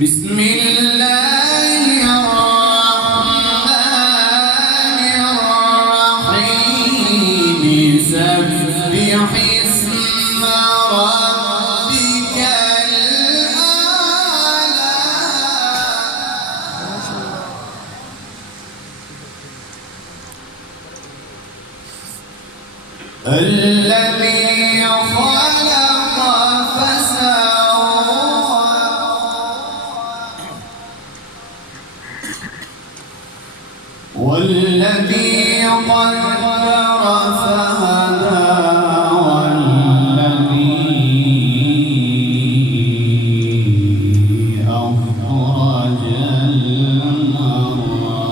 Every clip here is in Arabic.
بسم الله الرحمن الرحيم سبح اسم ربك الأعلى الذي خلق فسوى والذي قدر فهدى والذي أخرج المرعى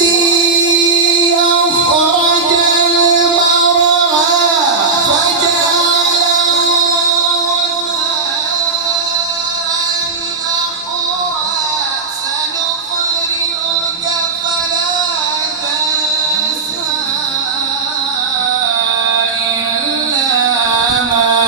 والذي أخرج المرعى سنقرئك فلا تنسى إلا ما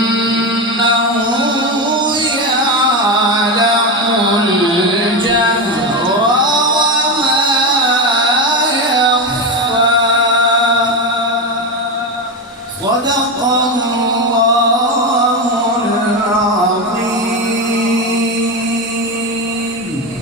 إنه يعلم الجهر وما يخفى صدق الله